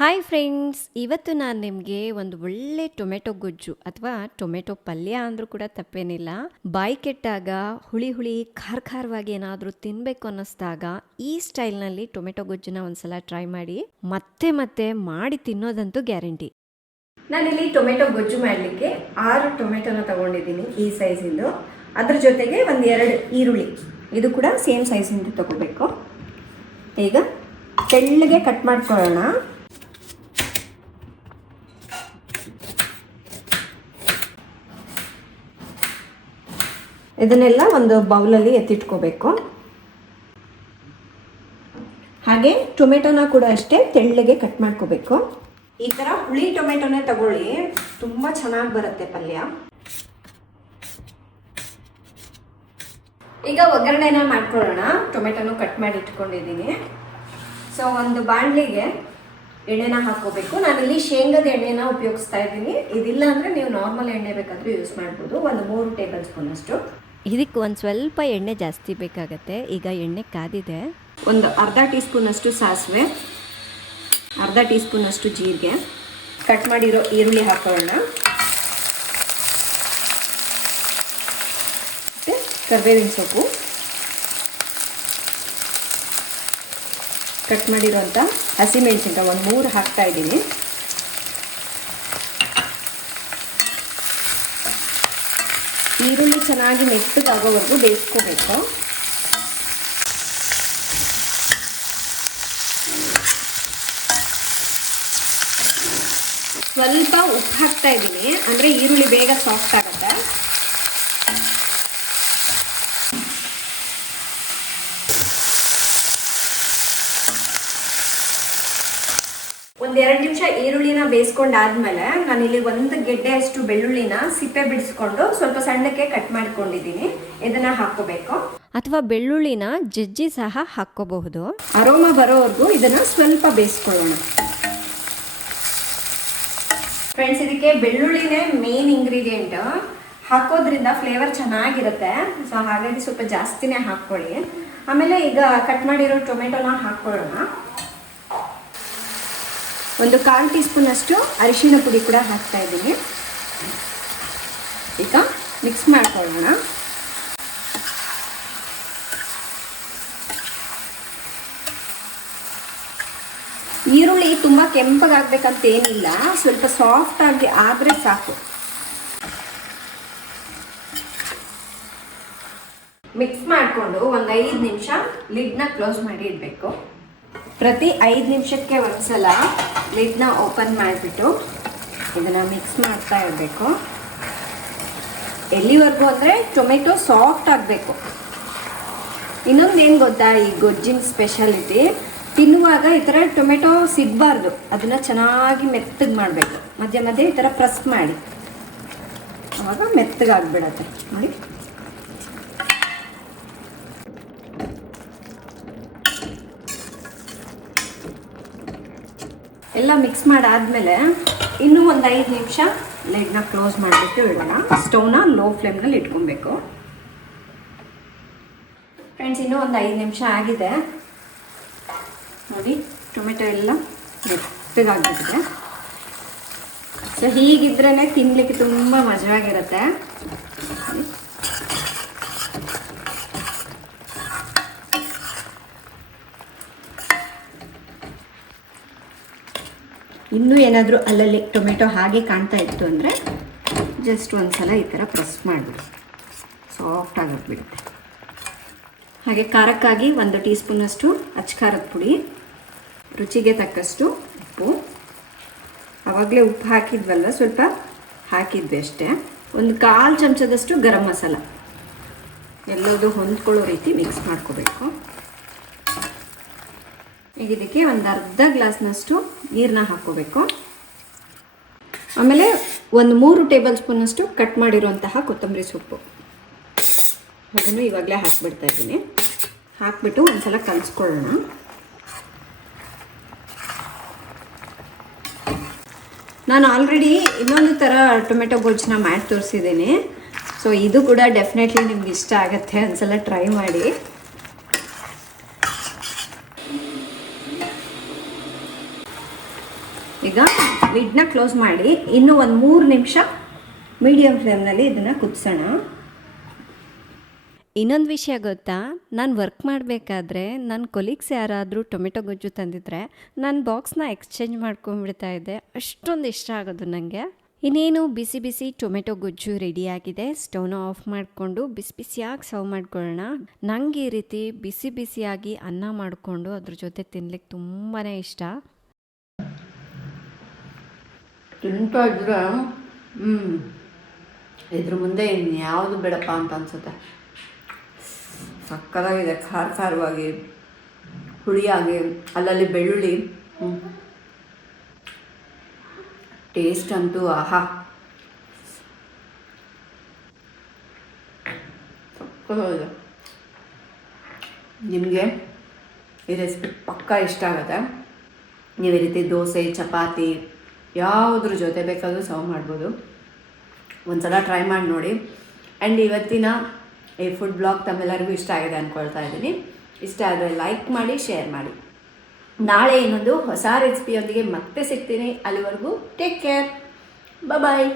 Hi friends, ಇವತ್ತು ನಾನು ನಿಮಗೆ ಒಂದು ಒಳ್ಳೆ ಟೊಮೆಟೊ ಗೊಜ್ಜು ಅಥವಾ ಟೊಮೆಟೊ ಪಲ್ಯ ಅಂದರೂ ಕೂಡ ತಪ್ಪೇನಿಲ್ಲ. ಬಾಯಿ ಕೆಟ್ಟಾಗ ಹುಳಿ ಹುಳಿ ಖಾರವಾಗಿ ಏನಾದರೂ ತಿನ್ನಬೇಕು ಅನ್ನಿಸ್ದಾಗ ಈ ಸ್ಟೈಲ್ನಲ್ಲಿ ಟೊಮೆಟೊ ಗೊಜ್ಜನ್ನ ಒಂದ್ಸಲ ಟ್ರೈ ಮಾಡಿ. ಮತ್ತೆ ಮತ್ತೆ ಮಾಡಿ ತಿನ್ನೋದಂತೂ ಗ್ಯಾರಂಟಿ. ನಾನಿಲ್ಲಿ ಟೊಮೆಟೊ ಗೊಜ್ಜು ಮಾಡಲಿಕ್ಕೆ 6 ಟೊಮೆಟೊನ ತಗೊಂಡಿದ್ದೀನಿ, ಈ ಸೈಜಿಂದು. ಅದ್ರ ಜೊತೆಗೆ ಒಂದು 2 ಈರುಳ್ಳಿ, ಇದು ಕೂಡ ಸೇಮ್ ಸೈಜಿಂದ ತಗೋಬೇಕು. ಈಗ ತೆಳ್ಳಗೆ ಕಟ್ ಮಾಡ್ಕೊಳ್ಳೋಣ. ಇದನ್ನೆಲ್ಲ ಒಂದು ಬೌಲಲ್ಲಿ ಎತ್ತಿಟ್ಕೋಬೇಕು. ಹಾಗೆ ಟೊಮೆಟೊನ ಕೂಡ ಅಷ್ಟೇ ತೆಳ್ಳಗೆ ಕಟ್ ಮಾಡ್ಕೋಬೇಕು. ಈ ಥರ ಹುಳಿ ಟೊಮೆಟೊನೇ ತಗೊಳ್ಳಿ, ತುಂಬ ಚೆನ್ನಾಗಿ ಬರುತ್ತೆ ಪಲ್ಯ. ಈಗ ಒಗ್ಗರಣೆನ ಮಾಡ್ಕೊಳ್ಳೋಣ. ಟೊಮೆಟೊನು ಕಟ್ ಮಾಡಿ ಇಟ್ಕೊಂಡಿದ್ದೀನಿ. ಸೊ ಒಂದು ಬಾಣಲಿಗೆ ಎಣ್ಣೆನ ಹಾಕೋಬೇಕು. ನಾನಿಲ್ಲಿ ಶೇಂಗಾದ ಎಣ್ಣೆನ ಉಪಯೋಗಿಸ್ತಾ ಇದ್ದೀನಿ. ಇದಿಲ್ಲ ಅಂದರೆ ನೀವು ನಾರ್ಮಲ್ ಎಣ್ಣೆ ಬೇಕಾದರೂ ಯೂಸ್ ಮಾಡ್ಬೋದು. ಒಂದು 3 ಟೇಬಲ್ ಸ್ಪೂನ್ ಅಷ್ಟು. ಇದಕ್ಕೆ ಒಂದು ಸ್ವಲ್ಪ ಎಣ್ಣೆ ಜಾಸ್ತಿ ಬೇಕಾಗತ್ತೆ. ಈಗ ಎಣ್ಣೆ ಕಾದಿದೆ. ಒಂದು ಅರ್ಧ ಟೀ ಸ್ಪೂನ್ ಅಷ್ಟು ಸಾಸಿವೆ, ಅರ್ಧ ಟೀ ಸ್ಪೂನ್ ಅಷ್ಟು ಜೀರಿಗೆ, ಕಟ್ ಮಾಡಿರೋ ಈರುಳ್ಳಿ ಹಾಕೊಳ್ಳೋಣ. ಮತ್ತು ಕರಿಬೇವಿನ ಸೊಪ್ಪು, ಕಟ್ ಮಾಡಿರೋಂಥ ಹಸಿಮೆಣಸಿನ್ಕಾಯಿ ಒಂದು 3 ಹಾಕ್ತಾ ಇದ್ದೀನಿ. ಈರುಳ್ಳಿ ಚೆನ್ನಾಗಿ ಮೆತ್ತಗಾಗೋವರೆಗೂ ಬೇಯಿಸ್ಕೋಬೇಕು. ಸ್ವಲ್ಪ ಉಪ್ಪು ಹಾಕ್ತಾ ಇದ್ದೀನಿ, ಅಂದರೆ ಈರುಳ್ಳಿ ಬೇಗ ಸಾಫ್ಟ್ ಆಗುತ್ತೆ. ಒಂದು 2 ನಿಮಿಷ ಈರುಳ್ಳಿನ ಬೇಯಿಸ್ಕೊಂಡಾದ್ಮೇಲೆ ನಾನಿಲ್ಲಿ 1 ಗೆಡ್ಡೆ ಅಷ್ಟು ಬೆಳ್ಳುಳ್ಳಿನ ಸಿಪ್ಪೆ ಬಿಡಿಸ್ಕೊಂಡು ಸ್ವಲ್ಪ ಸಣ್ಣಕ್ಕೆ ಕಟ್ ಮಾಡ್ಕೊಂಡಿದ್ದೀನಿ. ಇದನ್ನ ಹಾಕೋಬೇಕು. ಅಥವಾ ಬೆಳ್ಳುಳ್ಳಿನ ಜಜ್ಜಿ ಸಹ ಹಾಕೋಬಹುದು. ಅರೋಮಾ ಬರೋವರೆಗೂ ಇದನ್ನ ಸ್ವಲ್ಪ ಬೇಯಿಸ್ಕೊಳ್ಳೋಣ. ಫ್ರೆಂಡ್ಸ್, ಇದಕ್ಕೆ ಬೆಳ್ಳುಳ್ಳಿನೇ ಮೇನ್ ಇಂಗ್ರೀಡಿಯೆಂಟ್. ಹಾಕೋದ್ರಿಂದ ಫ್ಲೇವರ್ ಚೆನ್ನಾಗಿರುತ್ತೆ. ಸೊ ಹಾಗಾಗಿ ಸ್ವಲ್ಪ ಜಾಸ್ತಿನೇ ಹಾಕ್ಕೊಳ್ಳಿ. ಆಮೇಲೆ ಈಗ ಕಟ್ ಮಾಡಿರೋ ಟೊಮೆಟೊನ ಹಾಕ್ಕೊಳ್ಳೋಣ. ಒಂದು 1/4 ಟೀ ಸ್ಪೂನ್ ಅಷ್ಟು ಅರಿಶಿಣ ಪುಡಿ ಕೂಡ ಹಾಕ್ತಾ ಇದ್ದೀನಿ. ಈಗ ಮಿಕ್ಸ್ ಮಾಡ್ಕೊಳ್ಳೋಣ. ಈರುಳ್ಳಿ ತುಂಬ ಕೆಂಪಗಾಗಬೇಕಂತ ಏನಿಲ್ಲ, ಸ್ವಲ್ಪ ಸಾಫ್ಟ್ ಆಗಿ ಆದರೆ ಸಾಕು. ಮಿಕ್ಸ್ ಮಾಡಿಕೊಂಡು ಒಂದು 5 ನಿಮಿಷ ಲಿಡ್ನ ಕ್ಲೋಸ್ ಮಾಡಿ ಇಡಬೇಕು. ಪ್ರತಿ 5 ನಿಮಿಷಕ್ಕೆ ಒಂದ್ಸಲ ಲಿಡ್ನ ಓಪನ್ ಮಾಡಿಬಿಟ್ಟು ಇದನ್ನು ಮಿಕ್ಸ್ ಮಾಡ್ತಾ ಇರಬೇಕು. ಎಲ್ಲಿವರೆಗೂ ಅಂದರೆ ಟೊಮೆಟೊ ಸಾಫ್ಟ್ ಆಗಬೇಕು. ಇನ್ನೊಂದೇನು ಗೊತ್ತಾ, ಈ ಗೊಜ್ಜಿನ ಸ್ಪೆಷಾಲಿಟಿ, ತಿನ್ನುವಾಗ ಈ ಥರ ಟೊಮೆಟೊ ಸಿಗಬಾರ್ದು. ಅದನ್ನು ಚೆನ್ನಾಗಿ ಮೆತ್ತಗೆ ಮಾಡಬೇಕು. ಮಧ್ಯೆ ಮಧ್ಯೆ ಈ ಥರ ಪ್ರೆಸ್ ಮಾಡಿ, ಆವಾಗ ಮೆತ್ತಗಾಗ್ಬಿಡತ್ತೆ ನೋಡಿ. ಎಲ್ಲ ಮಿಕ್ಸ್ ಮಾಡಾದ್ಮೇಲೆ ಇನ್ನೂ ಒಂದು 5 ನಿಮಿಷ ಲಿಡ್ನ ಕ್ಲೋಸ್ ಮಾಡಿಬಿಟ್ಟು ಇಡೋಣ. ಸ್ಟವ್ನ ಲೋ ಫ್ಲೇಮ್ನಲ್ಲಿ ಇಟ್ಕೊಬೇಕು. ಫ್ರೆಂಡ್ಸ್, ಇನ್ನೂ ಒಂದು 5 ನಿಮಿಷ ಆಗಿದೆ ನೋಡಿ. ಟೊಮೆಟೊ ಎಲ್ಲ ಮೆತ್ತಗಾಗ್ಬಿಟ್ಟಿದೆ. ಸೊ ಹೀಗಿದ್ರೇ ತಿನ್ನಲಿಕ್ಕೆ ತುಂಬ ಮಜವಾಗಿರುತ್ತೆ. ಇನ್ನೂ ಏನಾದರೂ ಅಲ್ಲಲ್ಲಿ ಟೊಮೆಟೊ ಹಾಗೆ ಕಾಣ್ತಾ ಇತ್ತು ಅಂದರೆ ಜಸ್ಟ್ ಒಂದು ಸಲ ಈ ಥರ ಪ್ರೆಸ್ ಮಾಡಿಬಿಡಿ, ಸಾಫ್ಟ್ ಆಗಿಬಿಡುತ್ತೆ. ಹಾಗೆ ಖಾರಕ್ಕಾಗಿ 1 ಟೀ ಸ್ಪೂನಷ್ಟು ಅಚ್ಚ ಪುಡಿ, ರುಚಿಗೆ ತಕ್ಕಷ್ಟು ಉಪ್ಪು. ಆವಾಗಲೇ ಉಪ್ಪು ಹಾಕಿದ್ವಲ್ಲ, ಸ್ವಲ್ಪ ಹಾಕಿದ್ವಿ ಅಷ್ಟೇ. ಒಂದು 1/4 ಚಮಚದಷ್ಟು ಗರಂ ಮಸಾಲ. ಎಲ್ಲದೂ ಹೊಂದ್ಕೊಳ್ಳೋ ರೀತಿ ಮಿಕ್ಸ್ ಮಾಡ್ಕೋಬೇಕು. ಈಗ ಇದಕ್ಕೆ ಒಂದು ಅರ್ಧ ಗ್ಲಾಸ್ನಷ್ಟು ನೀರನ್ನ ಹಾಕ್ಕೋಬೇಕು. ಆಮೇಲೆ ಒಂದು 3 ಟೇಬಲ್ ಸ್ಪೂನಷ್ಟು ಕಟ್ ಮಾಡಿರುವಂತಹ ಕೊತ್ತಂಬರಿ ಸೊಪ್ಪು, ಅದನ್ನು ಇವಾಗಲೇ ಹಾಕ್ಬಿಡ್ತಾ ಇದ್ದೀನಿ. ಹಾಕ್ಬಿಟ್ಟು ಒಂದ್ಸಲ ಕಲಿಸ್ಕೊಳ್ಳೋಣ. ನಾನು ಆಲ್ರೆಡಿ ಇನ್ನೊಂದು ಥರ ಟೊಮೆಟೊ ಗೊಜ್ಜನ್ನ ಮಾಡಿ ತೋರಿಸಿದ್ದೀನಿ. ಸೊ ಇದು ಕೂಡ ಡೆಫಿನೆಟ್ಲಿ ನಿಮ್ಗೆ ಇಷ್ಟ ಆಗುತ್ತೆ. ಒಂದ್ಸಲ ಟ್ರೈ ಮಾಡಿ. ಈಗ ಲಿಡ್ನ ಕ್ಲೋಸ್ ಮಾಡಿ ಇನ್ನೂ ಒಂದು 3 ನಿಮಿಷ ಮೀಡಿಯಮ್ ಫ್ಲೇಮ್ನಲ್ಲಿ ಇದನ್ನು ಕುದಿಸೋಣ. ಇನ್ನೊಂದು ವಿಷಯ ಗೊತ್ತಾ, ನಾನು ವರ್ಕ್ ಮಾಡಬೇಕಾದ್ರೆ ನನ್ನ ಕೊಲೀಗ್ಸ್ ಯಾರಾದರೂ ಟೊಮೆಟೊ ಗೊಜ್ಜು ತಂದಿದ್ರೆ ನಾನು ಬಾಕ್ಸ್ನ ಎಕ್ಸ್ಚೇಂಜ್ ಮಾಡ್ಕೊಂಡ್ಬಿಡ್ತಾ ಇದ್ದೆ, ಅಷ್ಟೊಂದು ಇಷ್ಟ ಆಗೋದು ನನಗೆ. ಇನ್ನೇನು ಬಿಸಿ ಬಿಸಿ ಟೊಮೆಟೊ ಗೊಜ್ಜು ರೆಡಿಯಾಗಿದೆ. ಸ್ಟವ್ನ ಆಫ್ ಮಾಡಿಕೊಂಡು ಬಿಸಿ ಬಿಸಿಯಾಗಿ ಸರ್ವ್ ಮಾಡ್ಕೊಳ್ಳೋಣ. ನನಗೆ ಈ ರೀತಿ ಬಿಸಿ ಬಿಸಿಯಾಗಿ ಅನ್ನ ಮಾಡಿಕೊಂಡು ಅದ್ರ ಜೊತೆ ತಿನ್ಲಿಕ್ಕೆ ತುಂಬಾ ಇಷ್ಟ. ತಿಂತಾ ಇದ್ರೆ ಇದ್ರ ಮುಂದೆ ಇನ್ಯಾವುದು ಬೇಡಪ್ಪ ಅಂತ ಅನಿಸುತ್ತೆ. ಸಕ್ಕತ್ತಾಗಿದೆ, ಖಾರ ಖಾರವಾಗಿ, ಹುಳಿಯಾಗಿ, ಅಲ್ಲಲ್ಲಿ ಬೆಳ್ಳುಳ್ಳಿ, ಟೇಸ್ಟ್ ಅಂತೂ ಆಹಾ, ಸಕ್ಕತ್ತಾಗಿದೆ. ನಿಮಗೆ ಈ ರೆಸಿಪಿ ಪಕ್ಕಾ ಇಷ್ಟ ಆಗುತ್ತೆ. ನೀವು ಈ ರೀತಿ ದೋಸೆ, ಚಪಾತಿ ಯಾವುದ್ರ ಜೊತೆ ಬೇಕಾದರೂ ಸರ್ವ್ ಮಾಡ್ಬೋದು. ಒಂದು ಸಲ ಟ್ರೈ ಮಾಡಿ ನೋಡಿ. ಆ್ಯಂಡ್ ಇವತ್ತಿನ ಈ ಫುಡ್ ಬ್ಲಾಗ್ ತಮ್ಮೆಲ್ಲರಿಗೂ ಇಷ್ಟ ಆಗಿದೆ ಅಂದ್ಕೊಳ್ತಾ ಇದ್ದೀನಿ. ಇಷ್ಟ ಆದರೆ ಲೈಕ್ ಮಾಡಿ, ಶೇರ್ ಮಾಡಿ. ನಾಳೆ ಇನ್ನೊಂದು ಹೊಸ ರೆಸಿಪಿಯೊಂದಿಗೆ ಮತ್ತೆ ಸಿಗ್ತೀನಿ. ಅಲ್ಲಿವರೆಗೂ ಟೇಕ್ ಕೇರ್, ಬಾಯ್.